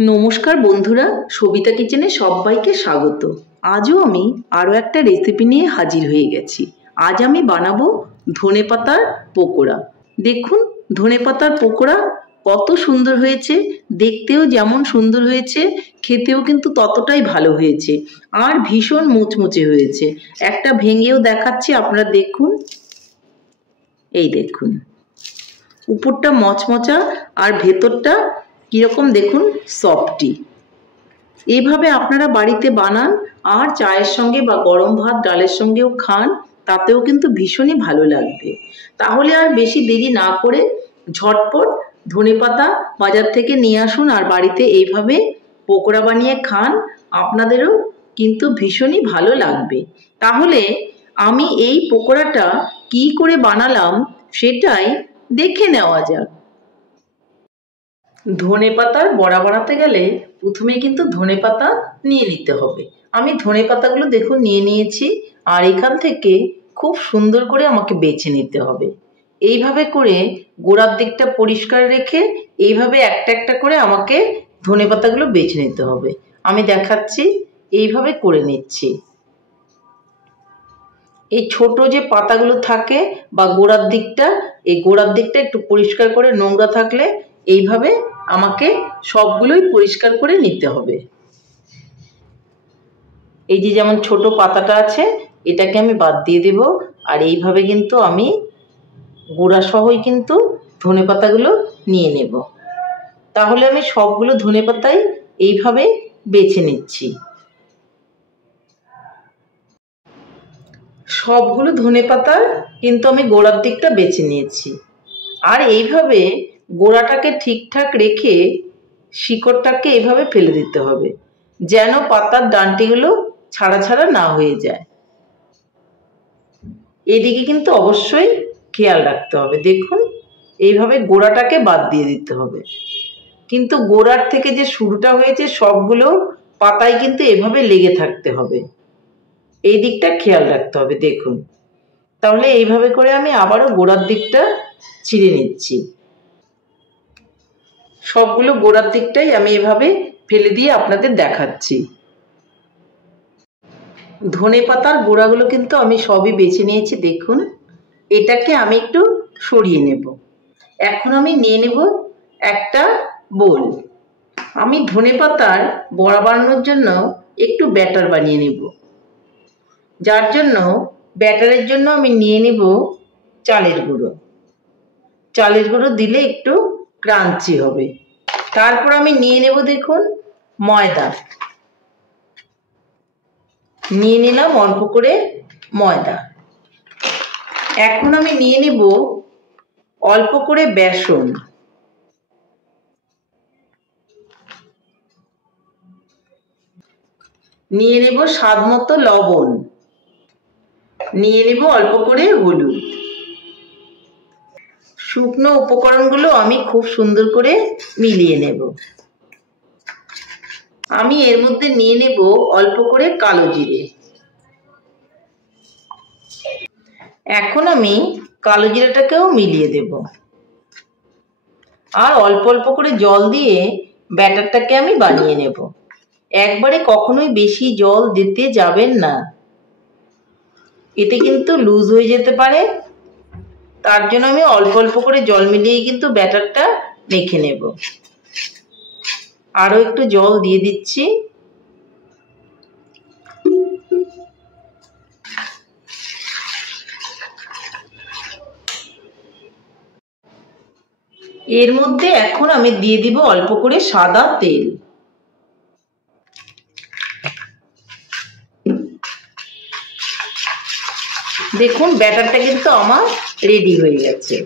নমস্কার বন্ধুরা, সবিতা কিচেনে সবাইকে স্বাগত। আজও আমি আরও একটা রেসিপি নিয়ে হাজির হয়ে গেছি। আজ আমি বানাবো ধনেপাতার পকোড়া। দেখুন ধনেপাতার পকোড়া কত সুন্দর হয়েছে, দেখতেও যেমন সুন্দর হয়েছে খেতেও কিন্তু ততটাই ভালো হয়েছে আর ভীষণ মুচমুচে হয়েছে। একটা ভেঙেও দেখাচ্ছি, আপনারা দেখুন। এই দেখুন, উপরটা মচমচা আর ভেতরটা কীরকম দেখুন সফটি। এইভাবে আপনারা বাড়িতে বানান আর চায়ের সঙ্গে বা গরম ভাত ডালের সঙ্গেও খান, তাতেও কিন্তু ভীষণই ভালো লাগবে। তাহলে আর বেশি দেরি না করে ঝটপট ধনেপাতা বাজার থেকে নিয়ে আসুন আর বাড়িতে এইভাবে পকোড়া বানিয়ে খান, আপনাদেরও কিন্তু ভীষণই ভালো লাগবে। তাহলে আমি এই পকোড়াটা কী করে বানালাম সেটাই দেখে নেওয়া যাক। ধনেপাতার বড়া বানাতে গেলে প্রথমে কিন্তু ধনেপাতা নিয়ে নিতে হবে। আমি ধনেপাতাগুলো দেখুন নিয়ে নিয়েছি আর এখান থেকে খুব সুন্দর করে আমাকে বেছে নিতে হবে। এইভাবে করে গোড়ার দিকটা পরিষ্কার রেখে এইভাবে একটা একটা করে আমাকে ধনেপাতাগুলো বেছে নিতে হবে। আমি দেখাচ্ছি, এইভাবে করে নিচ্ছি। এই ছোট যে পাতাগুলো থাকে বা গোড়ার দিকটা, এই গোড়ার দিকটা একটু পরিষ্কার করে, নোংরা থাকলে এইভাবে আমাকে সবগুলোই পরিষ্কার করে নিতে হবে। এই যে যেমন ছোট পাতাটা আছে এটাকে আমি বাদ দিয়ে দেব আর এইভাবে কিন্তু আমি গোড়া সহই কিন্তু ধনেপাতাগুলো নিয়ে নেব। তাহলে আমি সবগুলো ধনেপাতাই এইভাবে বেছে নিচ্ছি। সবগুলো ধনেপাতার কিন্তু আমি গোড়ার দিকটা বেছে নিয়েছি আর এইভাবে গোড়াটাকে ঠিকঠাক রেখে শিকড়টাকে এইভাবে ফেলে দিতে হবে, যেন পাতার ডাঁটিগুলো ছাড়া ছাড়া না হয়ে যায়। এদিকে কিন্তু অবশ্যই খেয়াল রাখতে হবে। দেখুন এইভাবে গোড়াটাকে বাদ দিয়ে দিতে হবে, কিন্তু গোড়ার থেকে যে শুরুটা হয়েছে সবগুলো পাতায় কিন্তু এভাবে লেগে থাকতে হবে, এই দিকটা খেয়াল রাখতে হবে। দেখুন, তাহলে এইভাবে করে আমি আবারও গোড়ার দিকটা ছিঁড়ে নিচ্ছি। সবগুলো গোড়ার দিকটাই আমি এভাবে ফেলে দিয়ে আপনাদের দেখাচ্ছি। ধনেপাতার গোড়াগুলো কিন্তু আমি সবই বেছে নিয়েছি। দেখুন, এটাকে আমি একটু সরিয়ে নেব। এখন আমি নিয়ে নেব একটা বোল। আমি ধনেপাতার বড়া বানানোর জন্য একটু ব্যাটার বানিয়ে নেব, যার জন্য ব্যাটারের জন্য আমি নিয়ে নেব চালের গুঁড়ো। চালের গুঁড়ো দিলে একটু ক্রাঞ্চি হবে। তারপর আমি নিয়ে নেব দেখুন ময়দা। নিয়ে নিলাম অল্প করে ময়দা। এখন আমি নিয়ে নেব অল্প করে বেসন। নিয়ে নেব স্বাদ মতো লবণ। নিয়ে নেব অল্প করে হলুদ। শুকনো উপকরণগুলো আমি খুব সুন্দর করে মিলিয়ে নেব। আমি এর মধ্যে নিয়ে নেব অল্প করে কালো জিরে। এখন আমি কালো জিরাটাকেও মিলিয়ে দেব আর অল্প অল্প করে জল দিয়ে ব্যাটারটাকে আমি বানিয়ে নেব। একবারে কখনোই বেশি জল দিতে যাবেন না, এতে কিন্তু লুজ হয়ে যেতে পারে। তার জন্য আমি অল্প অল্প করে জল মিলিয়ে কিন্তু ব্যাটারটা মেখে নেব। আরও একটু জল দিয়ে দিচ্ছি। এর মধ্যে এখন আমি দিয়ে দিব অল্প করে সাদা তেল। দেখুন ব্যাটারটা কিন্তু আমার রেডি হয়ে গেছে।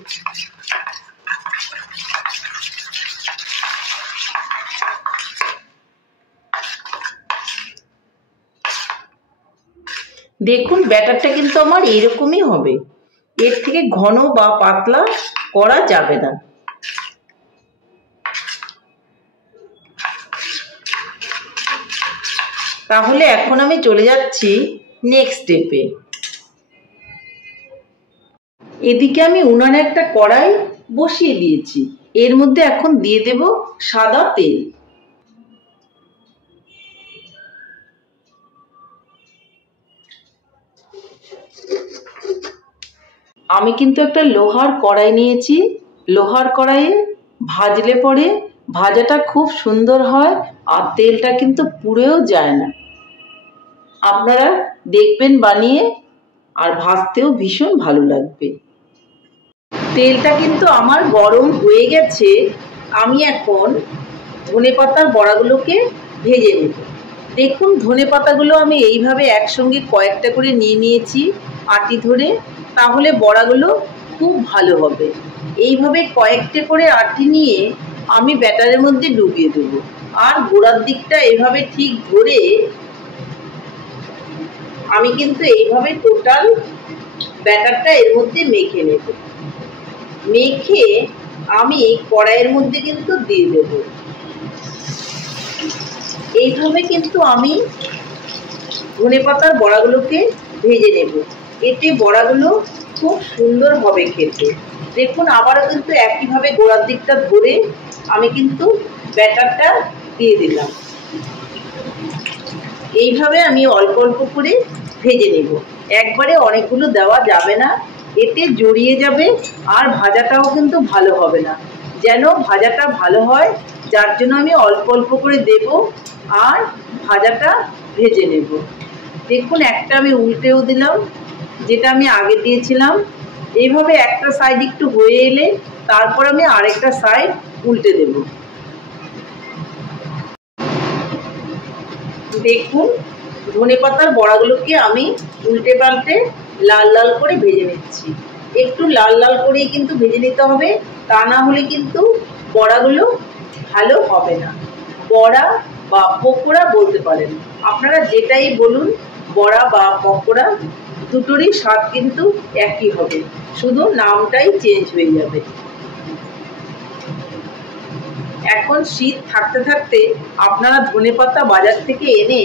দেখুন ব্যাটারটা কিন্তু আমার এরকমই হবে, এর থেকে ঘন বা পাতলা করা যাবে না। তাহলে এখন আমি চলে যাচ্ছি নেক্সট স্টেপে। এদিকে আমি উনানে একটা কড়াই বসিয়ে দিয়েছি, এর মধ্যে এখন দিয়ে দেব সাদা তেল। আমি কিন্তু একটা লোহার কড়াই নিয়েছি। লোহার কড়াইয়ে ভাজলে পরে ভাজাটা খুব সুন্দর হয় আর তেলটা কিন্তু পুড়েও যায় না। আপনারা দেখবেন বানিয়ে, আর ভাজতেও ভীষণ ভালো লাগবে। তেলটা কিন্তু আমার গরম হয়ে গেছে। আমি এখন ধনেপাতার বড়াগুলোকে ভেজে নেব। দেখুন ধনেপাতাগুলো আমি এইভাবে একসঙ্গে কয়েকটা করে নিয়ে নিয়েছি আটি ধরে, তাহলে বড়াগুলো খুব ভালো হবে। এইভাবে কয়েকটা করে আটি নিয়ে আমি ব্যাটারের মধ্যে ডুবিয়ে দেব, আর গোড়ার দিকটা এভাবে ঠিক ধরে আমি কিন্তু এইভাবে টোটাল ব্যাটারটা এর মধ্যে মেখে নেব। মেখে আমি কড়াইয়ের মধ্যে কিন্তু দিয়ে দেব। এইভাবে কিন্তু আমি ধনেপাতার বড়াগুলোকে ভেজে নেব। এতে বড়াগুলো খুব সুন্দর হবে খেতে। দেখুন আবারও কিন্তু একইভাবে গোড়ার দিকটা ধরে আমি কিন্তু ব্যাটারটা দিয়ে দিলাম। এইভাবে আমি অল্প অল্প করে ভেজে নেব। একবারে অনেকগুলো দেওয়া যাবে না, এতে জড়িয়ে যাবে আর ভাজাটাও কিন্তু ভালো হবে না। যেন ভাজাটা ভালো হয়, যার জন্য আমি অল্প অল্প করে দেব আর ভাজাটা ভেজে নেব। দেখুন একটা আমি উল্টেও দিলাম, যেটা আমি আগে দিয়েছিলাম। এইভাবে একটা সাইড একটু হয়ে এলে তারপর আমি আরেকটা সাইড উল্টে দেব। দেখুন ধনেপাতার বড়াগুলোকে আমি উল্টে পাল্টে লাল লাল করে ভেজে নিচ্ছি। একটু লাল লাল করেই কিন্তু ভেজে নিতে হবে, তা না হলে কিন্তু বড়াগুলো ভালো হবে না। বড়া বা পকোড়া বলতে পারেন, আপনারা যেটাই বলুন, বড়া বা পকোড়া দুটোরই স্বাদ কিন্তু একই হবে, শুধু নামটাই চেঞ্জ হয়ে যাবে। এখন শীত থাকতে থাকতে আপনারা ধনেপাতা বাজার থেকে এনে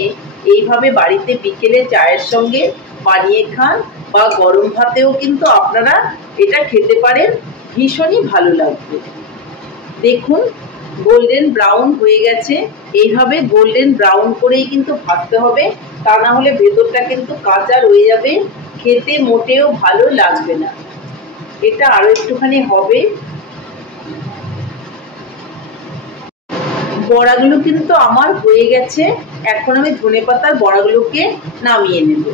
এইভাবে বাড়িতে বিকেলে চায়ের সঙ্গে বানিয়ে খান, বা গরম ভাতেও কিন্তু আপনারা এটা খেতে পারেন, ভীষণই ভালো লাগবে। দেখুন গোল্ডেন ব্রাউন হয়ে গেছে। এইভাবে গোল্ডেন ব্রাউন করেই কিন্তু ভাজতে হবে, তা না হলে ভেতরটা কিন্তু কাঁচা রয়ে যাবে, খেতে মোটেও ভালো লাগবে না। এটা আরো একটুখানি হবে। বড়াগুলো কিন্তু আমার হয়ে গেছে। এখন আমি ধনেপাতার বড়াগুলোকে নামিয়ে নেব।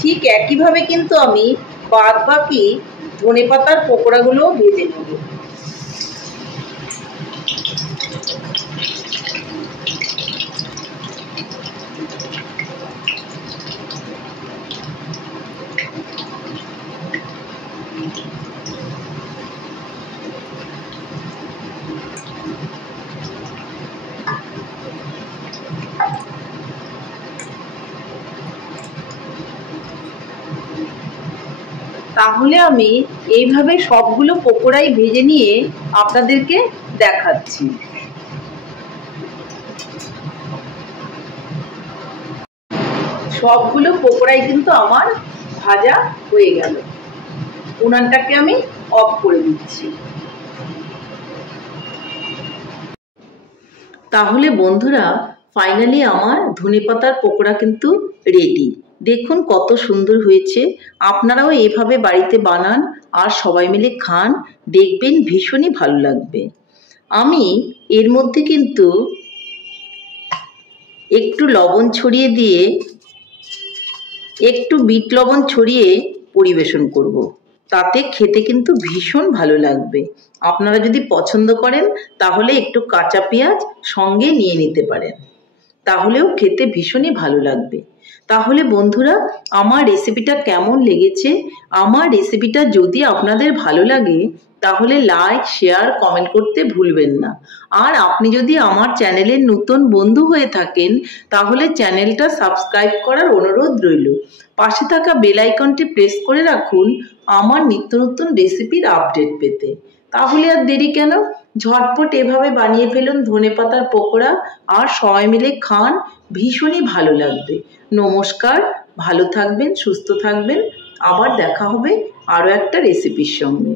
ঠিক একইভাবে কিন্তু আমি বাদ বাকি ধনেপাতার পকোড়াগুলো ভেজে নেব। তাহলে আমি এইভাবে সবগুলো পকোড়াই ভেজে নিয়ে আপনাদেরকে দেখাচ্ছি। সবগুলো পকোড়াই কিন্তু আমার ভাজা হয়ে গেল। উনানটাকে আমি অফ করে দিচ্ছি। তাহলে বন্ধুরা ফাইনালি আমার ধনেপাতার পকোড়া কিন্তু রেডি। দেখুন কত সুন্দর হয়েছে। আপনারাও এভাবে বাড়িতে বানান আর সবাই মিলে খান, দেখবেন ভীষণই ভালো লাগবে। আমি এর মধ্যে কিন্তু একটু লবণ ছড়িয়ে দিয়ে, একটু বিট লবণ ছড়িয়ে পরিবেশন করব। তাতে খেতে কিন্তু ভীষণ ভালো লাগবে। আপনারা যদি পছন্দ করেন তাহলে একটু কাঁচা পেঁয়াজ সঙ্গে নিয়ে নিতে পারেন, তাহলেও খেতে ভীষণই ভালো লাগবে। তাহলে বন্ধুরা আমার রেসিপিটা কেমন লেগেছে? আমার রেসিপিটা যদি আপনাদের ভালো লাগে তাহলে লাইক, শেয়ার, কমেন্ট করতে ভুলবেন না। আর আপনি যদি আমার চ্যানেলের নতুন বন্ধু হয়ে থাকেন তাহলে চ্যানেলটা সাবস্ক্রাইব করার অনুরোধ রইল। পাশে থাকা বেল আইকনটি প্রেস করে রাখুন আমার নিত্য নতুন রেসিপির আপডেট পেতে। তাহলে আর দেরি কেন, ঝটপট এভাবে বানিয়ে ফেলুন ধনেপাতার পকোড়া আর সবাই মিলে খান, ভীষণই ভালো লাগবে। নমস্কার, ভালো থাকবেন, সুস্থ থাকবেন, আবার দেখা হবে আরও একটা রেসিপির সঙ্গে।